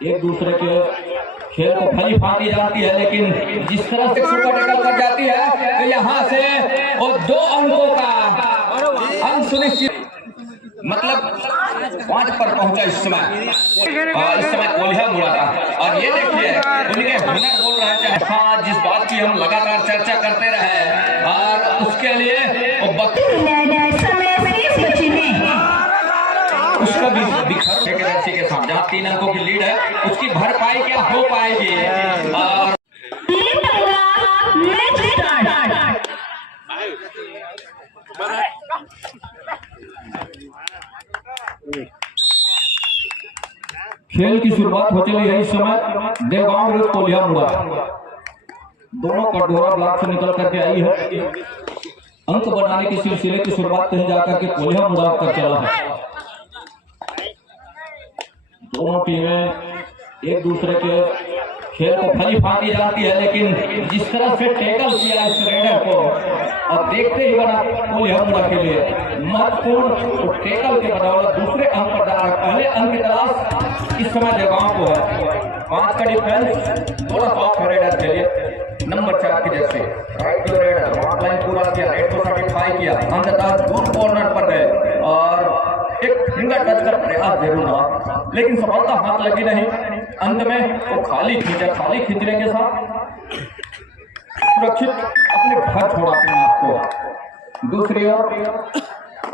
एक दूसरे के खेल को फली फाकी जाती है, लेकिन जिस तरह से सुपर टैकल कर जाती है तो यहाँ से और 2 अंकों का अंक सुनिश्चित, मतलब 5 पर पहुंचा इस समय कोल्हा मुड़ा था। और ये देखिए उनके हुनर बोल रहे हैं, हाँ जिस बात की हम लगातार चर्चा करते रहे और उसके लिए उसका भी के साथ जहाँ 3 अंकों की लीड है उसकी भरपाई क्या हो पाएगी। और खेल की शुरुआत हो चली है इस समय देवगांव विरुद्ध कोल्हा मुड़ा, दोनों कटोरा ब्लॉक से निकल करके आई है। अंक बनाने के सिलसिले की शुरुआत कहीं जाकर के कोल्हा मुड़ा कर चला है। दोनों टीमें एक दूसरे के खेल को फली फाकी जाती है, लेकिन जिस तरह से टैकल किया इस रेडर को और देखते ही बना कोल्हा मुड़ा के लिए महत्वपूर्ण टैकल के बदौलत दूसरे अंक पर जा रहा है। पहले अंक की तलाश इस समय देवगांव को है। 5 का डिफेंस थोड़ा सॉफ्ट रेडर के लिए नंबर 4 की जैसे राइट टू रेडर लाइन पूरा किया, रेड को सर्टिफाई किया, अंततः दूर कॉर्नर पर गए और एक फिंगर टच का प्रयास जरूर हुआ, लेकिन सफलता हाथ लगी नहीं। अंत में वो खाली खींचा, खाली खींचने के साथ सुरक्षित अपने घर छोड़ा अपने आप को। दूसरी ओर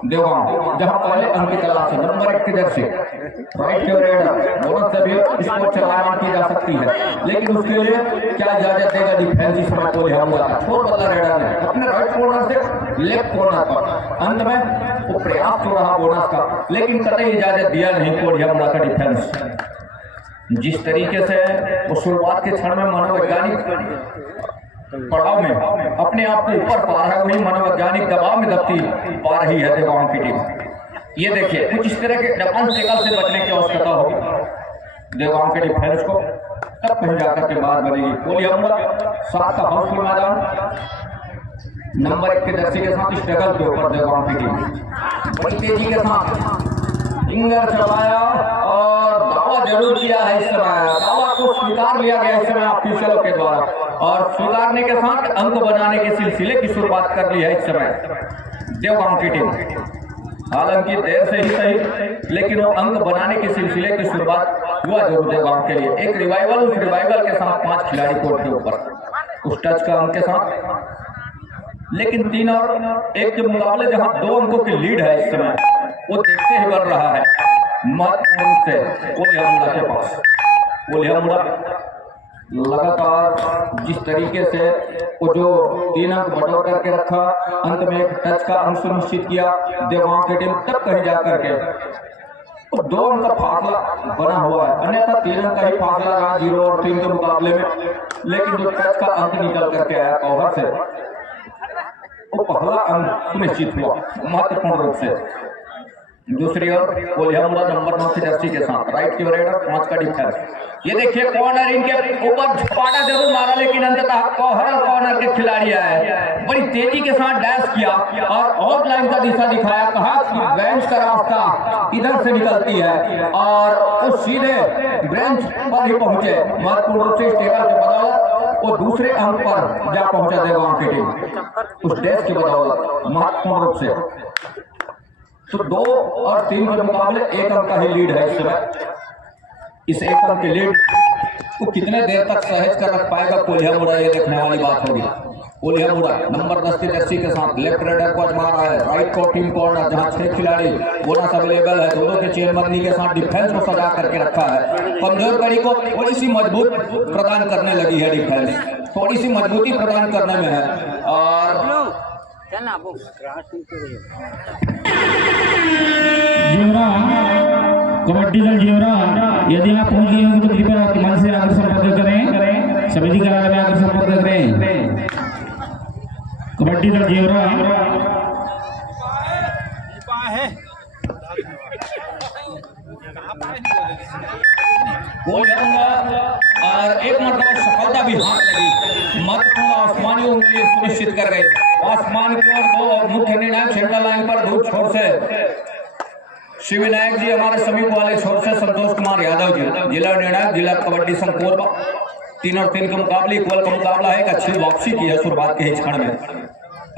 देवगांव जहां पहले अंक की तलाश है, नंबर 1 की jersey right to raider bonus से भी इसको चलाना की जा सकती है, लेकिन उसके लिए क्या इजाजत देगा डिफेंस इस समय कोल्हा मुड़ा का। छोड़ बदला रेडर ने अपने राइट कॉर्नर से लेफ्ट कॉर्नर पर, अंत में वो प्रयास हो रहा बोनस का, लेकिन कतई इजाजत दिया नहीं कोल्हा मुड़ा का डिफेंस। जिस तरीके से वो शुरुआत के क्षण में मनोवैज्ञानिक पड़ाव में अपने आप को ऊपर पा रहा है, वही मनोवैज्ञानिक दबाव में दबती पा रही है देवगांव की टीम। ये देखिए कुछ इस तरह के डबल टैकल से बचने की आवश्यकता होगी देवगांव के डिफेंस को, तब कहीं जाकर के बात बनेगी। कोल्हा मुड़ा 7 का हाउसफुल मैदान, नंबर 1 के जर्सी के साथ स्ट्रगल के ऊपर देवगांव की टीम बड़ी तेजी के साथ फिंगर चलाया और दावा जरूर किया है। इस समय दावा को स्वीकार लिया गया इस समय ऑफिशियलों के द्वारा और स्वीकारने के साथ अंक बनाने के सिलसिले की शुरुआत कर ली है इस समय देवगांव की टीम। हालांकि देर से ही सही, लेकिन वो अंक बनाने के सिलसिले की शुरुआत हुआ जरूर देवगांव के लिए। एक रिवाइवल, उस रिवाइवल के साथ 5 खिलाड़ी कोर्ट के ऊपर उस टच का अंक के साथ, लेकिन 3 और 1 के मुकाबले जहां 2 अंकों की लीड है इस समय वो देखते ही बन रहा है महत्वपूर्ण से कोल्हा मुड़ा के पास। कोल्हा मुड़ा लगातार जिस तरीके से वो जो 3 अंक बटोर करके रखा, अंत में एक टच का अंक सुनिश्चित किया देवगांव की टीम, तब कहीं जाकर के तो 2 अंक का फासला बना हुआ है, अन्यथा 3 अंक का ही फासला रहा 0 और 3 के मुकाबले में। लेकिन जो टच का अंक निकल करके आया ओवर से, वो पहला अंक सुनिश्चित हुआ महत्वपूर्ण रूप से। दूसरी ओर कोल्हा मुड़ा नंबर 9 की जर्सी के साथ राइट की रेडर 5 का डिफेंस। ये देखिए कॉर्नर इनके ऊपर पाटा जरूर मारा, लेकिन अंततः कॉर्नर के खिलाड़ी आए, बड़ी तेजी के साथ डैश किया और आउटलाइन का दिशा दिखाया, कहा कि बेंच का रास्ता इधर से निकलती है और वो सीधे बेंच पर ही पहुंचे। महत्वपूर्ण रूप से टेकल के बदौलत वो दूसरे अंक पर जा पहुंचा देवगांव की टीम, उस डैश की बदौलत महत्वपूर्ण रूप से। तो 2 और 3 के मुकाबले 1 अंक का ही लीड है इस समय। इस 1 अंक की लीड वो कितने देर तक सहज कर रख पाएगा कोल्हा मुड़ा, ये देखने वाली बात होगी। कोल्हा मुड़ा नंबर 10 की जर्सी के साथ लेफ्ट रेडर को आजमा रहा है, राइट को टीम कॉर्नर जहां 6 खिलाड़ी बोनस अवेलेबल है, दोनों के चेनबंदी के साथ डिफेंस को सजा करके रखा है। कमजोर कड़ी को थोड़ी सी मजबूत प्रदान करने लगी है डिफेंस, थोड़ी सी मजबूती प्रदान करने में है। और जीवरा कबड्डी दल जीवरा, यदि आप पहुंच गए होंगे तो कृपया मंच से आकर संपर्क करें, समिति कार्यालय में आकर संपर्क करें। कबड्डी दल जीवरा और एक मतलब सफलता भी हाथ लगी, महत्वपूर्ण आसमानी उंगली सुनिश्चित कर गए। आसमान की ओर 2 मुख्य निर्णायक सेंटर लाइन पर दूर छोर से शिव विनायक जी हमारे समीप वाले छोर से संतोष कुमार यादव जी, जिला निर्णायक, जिला कबड्डी संघ कोरबा। 3 और 3 का मुकाबले, इक्वल का मुकाबला है। एक अच्छी वापसी की है शुरुआत के ही क्षण में।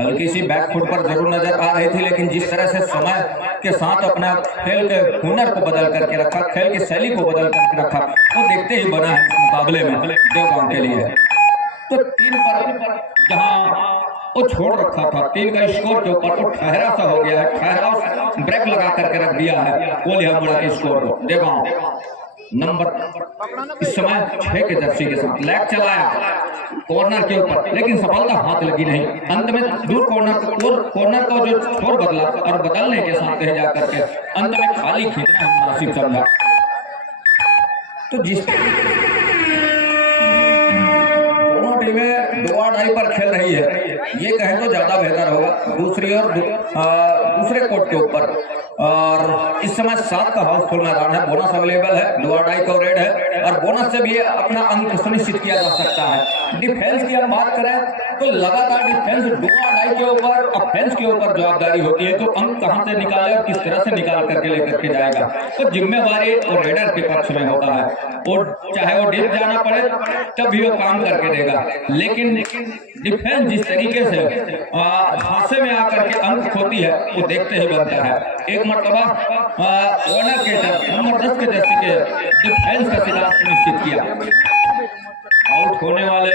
हल्की सी बैकफुट पर जरूर नजर आ रही थी, लेकिन जिस तरह से समय के साथ अपना खेल के हुनर को बदल करके रखा, खेल की शैली को बदल करके रखा, वो देखते ही बना है इस मुकाबले में देवगांव के लिए। तो 3 पर जहां वो छोड़ रखा था, 3 का स्कोर के ऊपर वो ठहरा सा हो गया है, ठहराव ब्रेक लगा करके रख दिया है कोलियामुड़ा के स्कोर को। देवगांव नंबर इस समय 6 के जर्सी के साथ लेग चलाया कॉर्नर के ऊपर, लेकिन सफलता हाथ लगी नहीं। अंत में दूर कॉर्नर को जो छोर बदला और बदलने के साथ कहे जाकर के अंत में खाली खींचना मुनासिब समझा। तो जिस दोनों टीमें दुआडाई पर खेल रही है, ये कहें तो ज्यादा बेहतर होगा। दूसरी और दूसरे कोर्ट के ऊपर, और इस समय 7 का हाउसफुल मैदान है। बोनस अवेलेबल है, दुआडाई को रेड है, और बोनस से भी अपना अंक सुनिश्चित किया जा सकता है। डिफेंस की हम बात करें तो लगातार डिफेंस दुआडाई के ऊपर, ऑफेंस के ऊपर जवाबदारी होती है। तो अंक कहां से निकाले और किस तरह से निकाल करके लेकर के जाएगा, तो जिम्मेवारी और रेडर के पक्ष में होता है। और चाहे वो डीप जाना पड़े तब भी वो काम करके देगा, लेकिन डिफेंस जिस तरीके से हादसे में आकर के अंक खोती है वो देखते ही बनता है। एक मरतबा ओनर के नंबर 10 के जर्सी के डिफेंस का शिकार सुनिश्चित किया। आउट होने वाले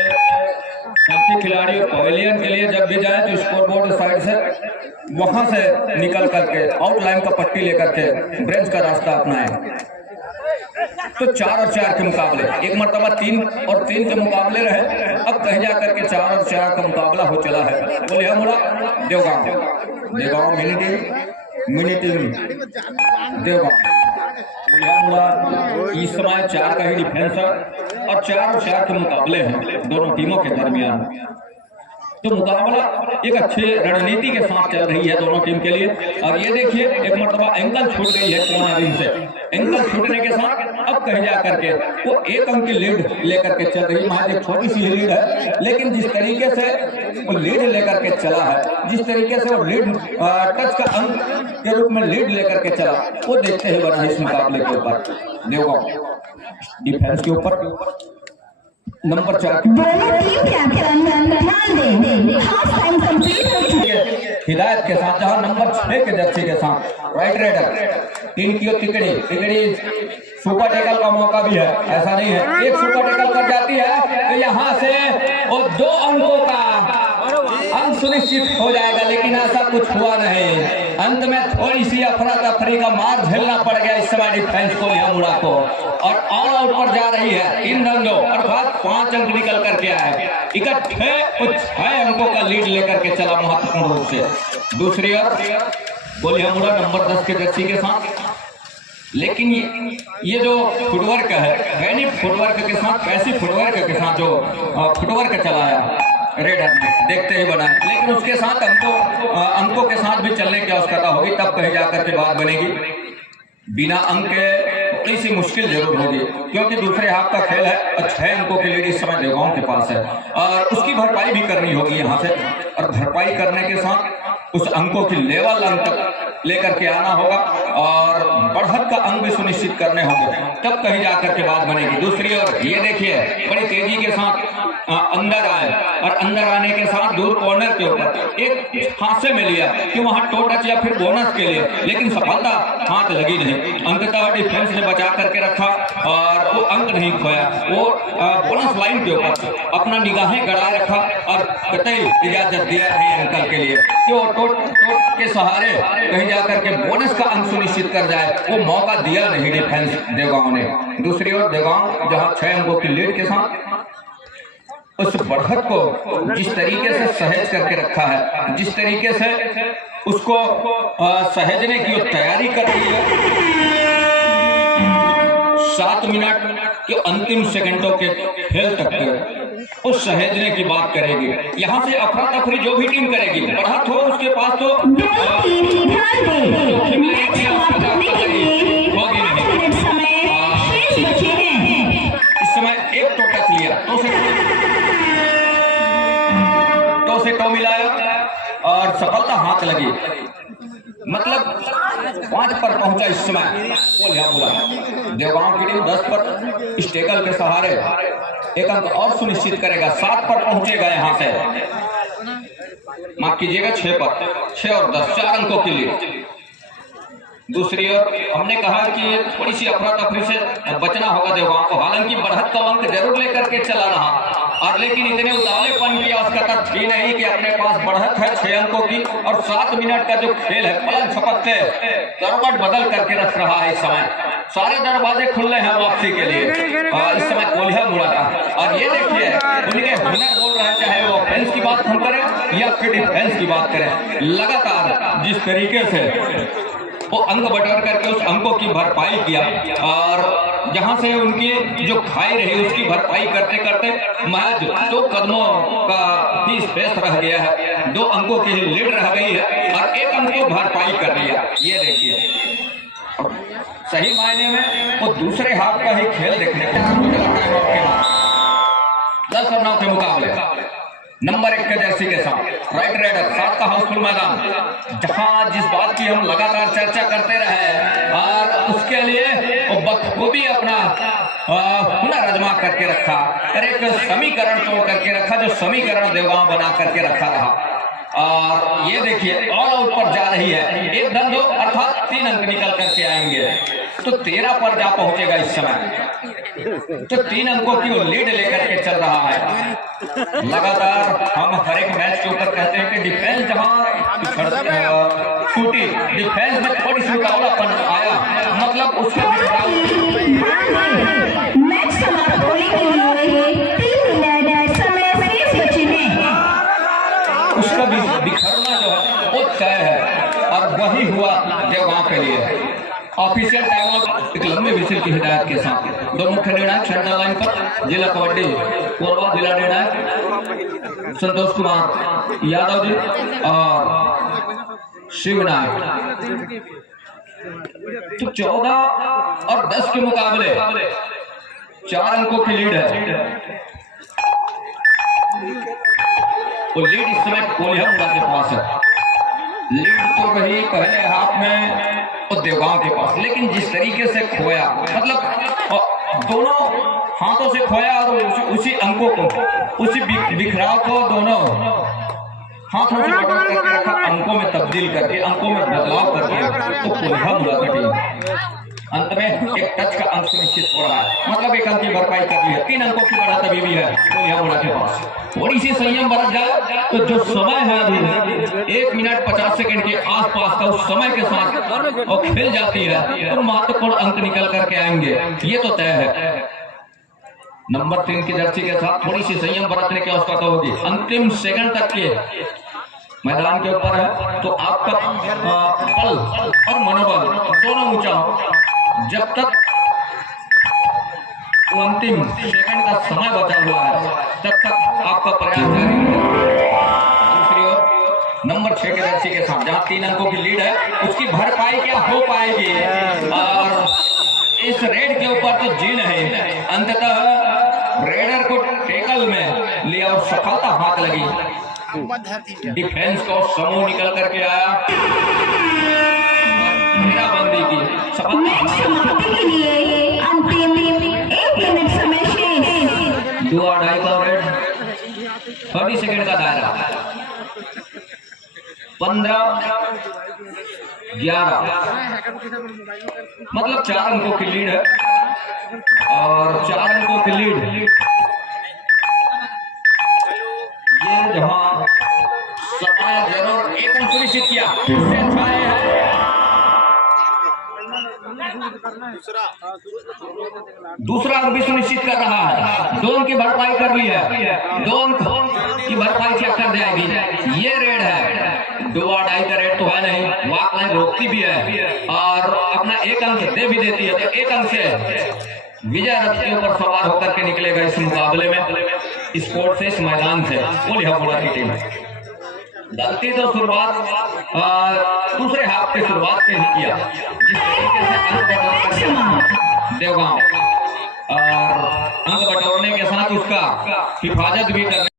साथी खिलाड़ी पवेलियन के लिए जब भी जाए तो स्कोरबोर्ड साइड से वहां से निकल करके आउटलाइन का पट्टी लेकर के ब्रेंच का रास्ता अपनाए। तो 4 और 4 के मुकाबले, एक मरतबा 3 और 3 के मुकाबले रहे, अब कहीं जाकर के 4 और 4 का मुकाबला हो चला है। कोलियामुड़ा देवगांव मिनी टीम देवगांव। कोलियामुड़ा इस समय 4 का ही डिफेंस है और 4 और 4 के मुकाबले हैं दोनों टीमों के दरमियान। तो मुकाबला एक अच्छे रणनीति के साथ चल रही है दोनों टीम के लिए। अब ये देखिए, एक मरतबा एंकल छूट गई है कोना रिंग से। एंकल छूटने के साथ अब कहीं जा करके वो 1 अंक की लीड लेकर के चल रही है। महज एक छोटी सी लीड है, लेकिन जिस तरीके से वो लीड लेकर के चला है, जिस तरीके से वो लीड टच का अंक के रूप में लीड लेकर के चला, वो देखते ही बना इस मुकाबले के ऊपर। देवगांव डिफेंस के ऊपर नंबर 4 हिदायत के साथ, जहां नंबर 6 के जर्सी के साथ राइट रेडर 3 की तिकड़ी सुपर टेकल का मौका भी है, ऐसा नहीं है। एक सुपर टेकल कर जाती है तो यहां से वो 2 अंकों का अंक सुनिश्चित हो जाएगा, लेकिन ऐसा कुछ हुआ नहीं। अंत में थोड़ी सी अफरा तफरी का मार झेलना पड़ गया इस समय डिफेंस कोलियामुड़ा को, और ऑल आउट पर जा रही है 3 रनों, अर्थात 5 अंक निकल करके आए। इकट्ठे 6 अंकों का लीड लेकर के चला महत्वपूर्ण रूप से। दूसरी ओर कोलियामुड़ा नंबर 10 के जर्सी के साथ, लेकिन ये जो फुटवर्क है, यानी फुटवर्क के साथ, पैसी फुटवर्क के साथ जो फुटवर्क चलाया रेडर ने, देखते ही बना, लेकिन उसके साथ अंकों के साथ भी चलने की आवश्यकता होगी, तब कहीं जाकर के बात बनेगी। बिना अंक के थोड़ी सी मुश्किल जरूर होगी, क्योंकि दूसरे हाफ का खेल है और 6 अंकों की लीड इस समय देवगांव के पास है, और उसकी भरपाई भी करनी होगी यहाँ से, और भरपाई करने के साथ उस अंकों की लेवल अंक लेकर के आना होगा, और बढ़त का अंक भी सुनिश्चित करने होंगे, तब कहीं जाकर के बात बनेगी। दूसरी ओर ये देखिए, बड़ी तेजी के साथ अंदर आए, और अंदर आने के साथ दूर कॉर्नर के ऊपर एक हादसे में लिया कि वहां टो टच या फिर बोनस के लिए, लेकिन सफलता हाथ लगी नहीं। अंततः डिफेंस ने बचा करके रखा और वो अंक नहीं खोया। वो बोनस लाइन के ऊपर अपना निगाहें गड़ाए रखा और कतई इजाजत दिया नहीं अंकल के लिए कि वो टो के सहारे कहीं जाकर के बोनस का अंक सुनिश्चित कर जाए, वो मौका दिया नहीं डिफेंस देवगांव ने। दूसरी ओर देवगांव जहां 6 अंकों की लीड के साथ उस बढ़त को जिस तरीके से सहेज करके रखा है, जिस तरीके से उसको सहेजने की तैयारी कर रही है, 7 मिनट के अंतिम सेकंडों के खेल तक उस सहेजने की बात करेगी। यहाँ से अफरा तफरी जो भी टीम करेगी, बढ़त हो उसके पास तो होगी नहीं। इस समय एक टो टच लिया, टो से टो मिलाया और सफलता हाथ लगी। मतलब 5 पर पहुंचा इस समय कोल्हापुरा। देवगांव की टीम 10 पर इस टेकल के सहारे एक अंक और सुनिश्चित करेगा। 7 पर पहुंचेगा यहाँ से, माफ कीजिएगा 6 पर, 6 और 10 4 अंकों के लिए। दूसरी ओर हमने कहा कि थोड़ी सी अफरा तफरी से बचना होगा देवगांव को। हालांकि बढ़त का अंक जरूर लेकर के चला रहा और लेकिन इतने उतावलेपन की आवश्यकता थी नहीं कि अपने पास बढ़त है 6 अंकों की और 7 मिनट का जो खेल है पलक झपकते करवट बदल करके रख रहा है। इस समय सारे दरवाजे खुले हैं वापसी के लिए इस समय कोल्हापुरा का। और ये देखिए उनके हुनर बोल रहे हैं, चाहे वो ऑफेंस की बात हम करें या फिर डिफेंस की बात करें, लगातार जिस तरीके से वो अंक बटोर करके उस अंकों की भरपाई किया और जहां से उनकी जो खाई रही उसकी भरपाई करते करते महज 2 कदमों का ही स्पेस रह गया है, 2 अंकों की लीड रह गई है और 1 अंक की भरपाई कर लिया। ये देखिए सही मायने में वो दूसरे हाफ का ही खेल देखने को 10 और 9 के मुकाबले नंबर 1 के जर्सी के साथ राइट रेडर 7 का हाउसफुल मैदान, जहां जिस बात की हम लगातार चर्चा करते रहे और उसके लिए वो बखूबी अपना हुनर आजमा करके रखा और एक समीकरण तोड़ करके रखा, जो समीकरण देवगांव बना करके रखा रहा। और ये देखिए ऑल आउट पर जा रही है, 1 धन 2 अर्थात 3 अंक निकल करके आएंगे तो 13 पर जा पहुंचेगा इस समय। तो 3 अंकों की वो लीड लेकर के चल रहा है। लगातार हम हर एक मैच के ऊपर कहते हैं कि डिफेंस जहां टूटी, डिफेंस में थोड़ी सी रुकावटापन आया, मतलब उसका मैच समाप्त होने के लिए 3 मिनट समय शेष बचे हैं। उसका बिखरना जो है वो तय है और वही हुआ देवगांव के लिए। ऑफिशियल टाइम आउट एक लंबे विसिल की हिदायत के साथ 2 मुख्य निर्णायक सेंट्रल लाइन पर जिला कबड्डी कोरबा जिला निर्णायक संतोष कुमार यादव जी और शिव नायक। तो 14 और 10 के मुकाबले 4 अंकों की लीड है। वो लीड इस समय कोल्हापुरा के पास है। लीड तो रही पहले हाफ में और देवगांव के पास, लेकिन जिस तरीके से खोया, मतलब दोनों हाथों से खोया और उसी अंकों को, उसी बिखराव को दोनों हाथों से बटोर करके रखा, अंकों में तब्दील करके, अंकों में बदलाव करके तो कोल्हापुरा का टीम अंत में एक टच का अंक सुनिश्चित हो रहा है, मतलब 1 अंक की भरपाई कर दी है। 3 अंकों की बढ़त अभी भी है कोल्हापुरा के पास। थोड़ी सी संयम बरत जाए तो जो समय है अभी 1 मिनट 50 सेकंड के आसपास का, उस समय के साथ और खेल जाती है तो महत्वपूर्ण अंक निकल करके आएंगे, ये तो तय है। नंबर 3 की जर्सी के साथ थोड़ी सी संयम बरतने की आवश्यकता होगी। अंतिम सेकंड तक के मैदान के ऊपर है तो आपका बल और मनोबल दोनों ऊंचा हो। जब तक वो अंतिम सेकंड का समय बचा हुआ है तब तक आपका प्रयास जारी है। दूसरी ओर नंबर 6 के जर्सी के साथ जहां 3 अंकों की लीड है, उसकी भरपाई क्या हो पाएगी और इस रेड के ऊपर तो जी नहीं, अंततः रेडर को टेकल में लिया और सफलता हाथ लगी। डिफेंस को समूह निकल करके आया, घेराबंदी की मैच समाप्ति के लिए अंतिम 1 मिनट समय शेष। 2 और 2.5 का रेड, 30 सेकंड का दायरा, 15-11 मतलब 4 अंकों की लीड है और 4 अंकों की लीड ये जहां समय जरूर 1 अंक सुनिश्चित किया, इससे अच्छा है दूसरा अंक भी सुनिश्चित कर रहा है। 2 अंक की भरपाई कर ली है, 2 अंक की भरपाई चेक कर जाएगी। ये रेड है, 2 और 2.5 का रेड तो है नहीं, वाक लाइन रोकती भी है और अपना 1 अंक दे भी देती है, तो 1 अंक से विजय रथ के ऊपर सवार होकर के निकलेगा इस मुकाबले में, इस कोर्ट से, इस मैदान से कोल्हापुरा की टीम। गलती तो शुरुआत दूसरे हाफ की शुरुआत से ही किया, जिस तरीके से देवगांव और अंक बटोरने के साथ उसका हिफाजत भी करने